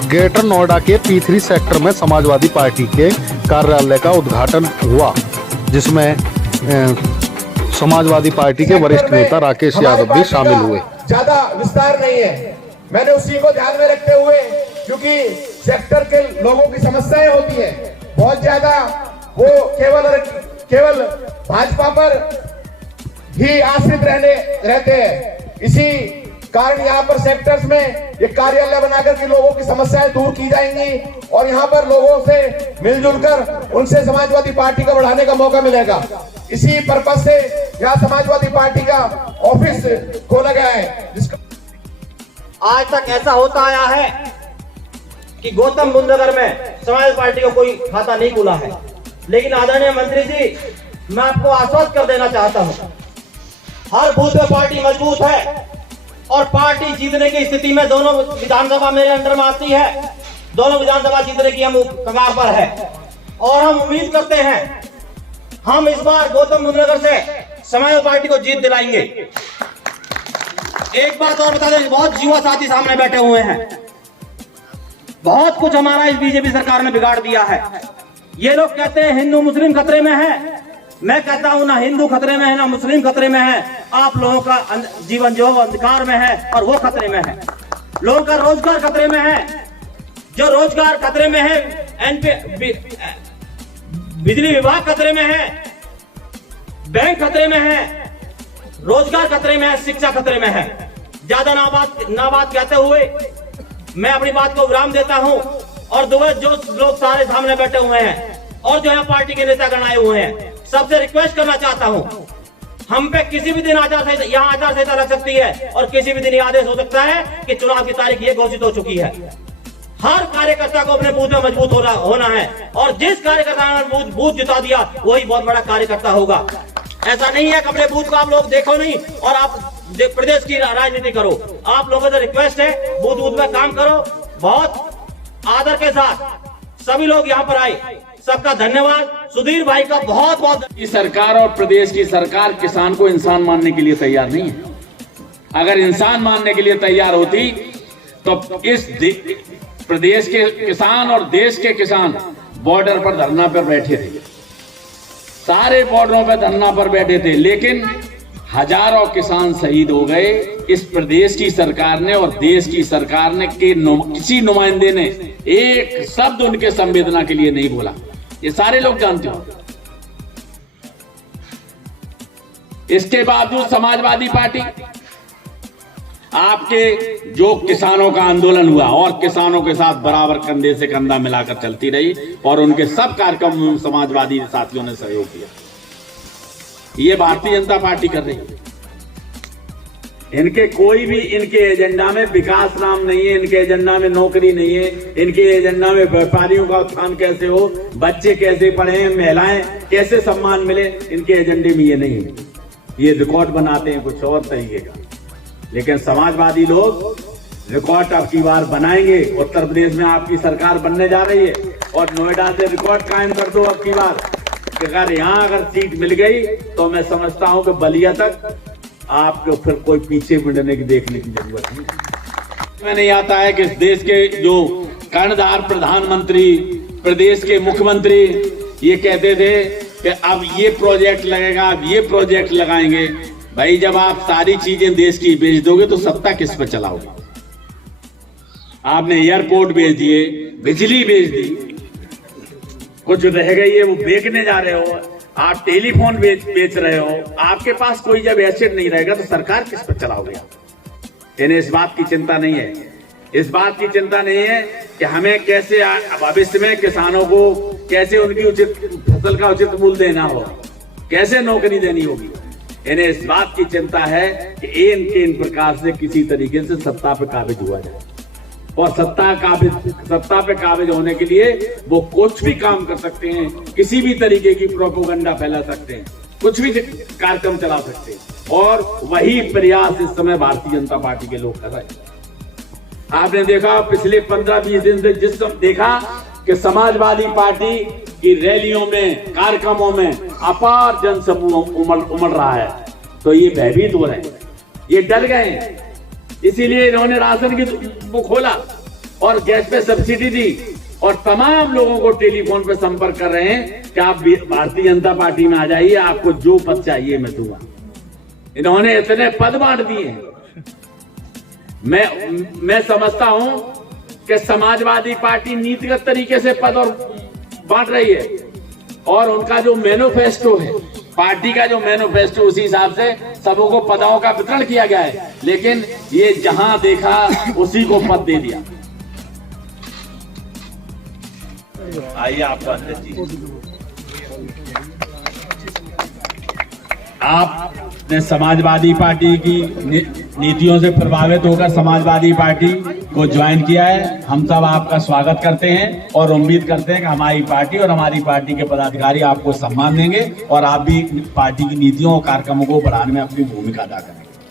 Greater Noida के P3 sector में Samajwadi party के कार्यालय का उद्घाटन हुआ, जिसमें समाजवादी पार्टी के वरिष्ठ नेता राकेश यादव भी शामिल हुए। ज्यादा विस्तार नहीं है, मैंने उसी को ध्यान में रखते हुए, क्योंकि सेक्टर के लोगों की समस्याएं होती है बहुत ज्यादा, वो केवल भाजपा पर ही आश्रित रहते हैं। इसी कारण यहाँ पर सेक्टर्स में एक कार्यालय बनाकर के लोगों की समस्याएं दूर की जाएंगी और यहाँ पर लोगों से मिलजुल कर उनसे समाजवादी पार्टी को बढ़ाने का मौका मिलेगा। इसी पर्पज से यहाँ समाजवादी पार्टी का ऑफिस खोला गया है, जिसका आज तक ऐसा होता आया है कि गौतम बुद्ध नगर में समाजवादी पार्टी का कोई खाता नहीं खुला है, लेकिन आदरणीय मंत्री जी, मैं आपको आश्वस्त कर देना चाहता हूं, हर बूथ में पार्टी मजबूत है और पार्टी जीतने की स्थिति में दोनों विधानसभा मेरे अंडर में आती है, दोनों विधानसभा जीतने की हम कगार पर है और हम उम्मीद करते हैं हम इस बार गौतम बुद्ध नगर से समाजवादी पार्टी को जीत दिलाएंगे। एक बात और बता दें, बहुत युवा साथी सामने बैठे हुए हैं, बहुत कुछ हमारा इस बीजेपी सरकार ने बिगाड़ दिया है। ये लोग कहते हैं हिंदू मुस्लिम खतरे में है, मैं कहता हूं ना हिंदू खतरे में है ना मुस्लिम खतरे में है, आप लोगों का जीवन जो अंधकार में है और वो खतरे में है। लोगों का रोजगार खतरे में है, जो रोजगार खतरे में है, बिजली विभाग खतरे में है, बैंक खतरे में है, रोजगार खतरे में है, शिक्षा खतरे में है। ज्यादा ना बात कहते हुए मैं अपनी बात को विराम देता हूं और जो लोग सारे सामने बैठे हुए हैं और जो है पार्टी के नेतागण आए हुए हैं, सबसे रिक्वेस्ट करना चाहता हूं, हम पे किसी भी दिन आचार संहिता लग सकती है और किसी भी दिन ये आदेश हो सकता है कि चुनाव की तारीख ये घोषित हो चुकी है। हर कार्यकर्ता को अपने बूथ में मजबूत होना है और जिस कार्यकर्ता ने बूथ जिता दिया वही बहुत बड़ा कार्यकर्ता होगा। ऐसा नहीं है कि अपने बूथ को आप लोग देखो नहीं और आप प्रदेश की राजनीति करो। आप लोगों से रिक्वेस्ट है, बूथ में काम करो। बहुत आदर के साथ सभी लोग यहाँ पर आए, सबका धन्यवाद। सुधीर भाई का बहुत बहुत। सरकार और प्रदेश की सरकार किसान को इंसान मानने के लिए तैयार नहीं है। अगर इंसान मानने के लिए तैयार होती तो इस प्रदेश के किसान और देश के किसान बॉर्डर पर धरना पर बैठे थे, सारे बॉर्डरों पर धरना पर बैठे थे, लेकिन हजारों किसान शहीद हो गए। इस प्रदेश की सरकार ने और देश की सरकार ने किसी नुमाइंदे ने एक शब्द उनके संवेदना के लिए नहीं बोला, ये सारे लोग जानते हो। इसके बावजूद समाजवादी पार्टी आपके जो किसानों का आंदोलन हुआ और किसानों के साथ बराबर कंधे से कंधा मिलाकर चलती रही और उनके सब कार्यक्रमों में समाजवादी साथियों ने सहयोग किया। ये भारतीय जनता पार्टी कर रही है। इनके कोई भी इनके एजेंडा में विकास नाम नहीं है, इनके एजेंडा में नौकरी नहीं है, इनके एजेंडा में व्यापारियों का उत्थान कैसे हो, बच्चे कैसे पढ़े, महिलाएं कैसे सम्मान मिले, इनके एजेंडे में ये नहीं है। ये रिकॉर्ड बनाते हैं कुछ और तरीके का, लेकिन समाजवादी लोग रिकॉर्ड अब की बार बनाएंगे। उत्तर प्रदेश में आपकी सरकार बनने जा रही है और नोएडा से रिकॉर्ड कायम कर दो अब की बार। अगर यहाँ सीट मिल गई तो मैं समझता हूं कि बलिया तक आपको फिर कोई पीछे मुड़ने की देखने की जरूरत नहीं। में नहीं आता है कि इस देश के जो कर्णधार प्रधानमंत्री, प्रदेश के मुख्यमंत्री ये कहते थे कि अब ये प्रोजेक्ट लगेगा, अब ये प्रोजेक्ट लगाएंगे। भाई जब आप सारी चीजें देश की बेच दोगे तो सत्ता किस पर चलाओगे? आपने एयरपोर्ट बेच दिए, बिजली बेच दी, कुछ रह गई है वो बेचने जा रहे हो, आप टेलीफोन बेच रहे हो। आपके पास कोई जब एसेट नहीं रहेगा तो सरकार किस पर चलाओगे? इन्हें इस बात की चिंता नहीं है, इस बात की चिंता नहीं है कि हमें कैसे भविष्य में किसानों को कैसे उनकी उचित फसल का उचित मूल्य देना होगा, कैसे नौकरी देनी होगी। इन्हें इस बात की चिंता है कि इन प्रकार से किसी तरीके से सत्ता पे काबिज हुआ जाए और सत्ता पे काबिज होने के लिए वो कुछ भी काम कर सकते हैं, किसी भी तरीके की प्रोपेगेंडा फैला सकते हैं, कुछ भी कार्यक्रम चला सकते हैं और वही प्रयास इस समय भारतीय जनता पार्टी के लोग कर रहे हैं। आपने देखा पिछले 15-20 दिन से जिस देखा कि समाजवादी पार्टी की रैलियों में, कार्यक्रमों में अपार जनसमूह उमड़ रहा है, तो ये भयभीत हो रहे हैं, ये डर गए हैं। इसीलिए इन्होंने राशन की वो खोला और गैस पे सब्सिडी दी और तमाम लोगों को टेलीफोन पे संपर्क कर रहे हैं कि आप भारतीय जनता पार्टी में आ जाइए, आपको जो पद चाहिए मैं दूंगा। इन्होंने इतने पद बांट दिए हैं। मैं समझता हूं कि समाजवादी पार्टी नीतिगत तरीके से पद और बांट रही है और उनका जो मैनिफेस्टो है, पार्टी का जो मैनिफेस्टो, उसी हिसाब से सबों को पदों का वितरण किया गया है। लेकिन ये जहां देखा उसी को पद दे दिया। आइए आपका अध्यक्ष जी, आपने समाजवादी पार्टी की नीतियों से प्रभावित होकर समाजवादी पार्टी को ज्वाइन किया है। हम सब आपका स्वागत करते हैं और उम्मीद करते हैं कि हमारी पार्टी और हमारी पार्टी के पदाधिकारी आपको सम्मान देंगे और आप भी पार्टी की नीतियों और कार्यक्रमों को बढ़ाने में अपनी भूमिका अदा करें।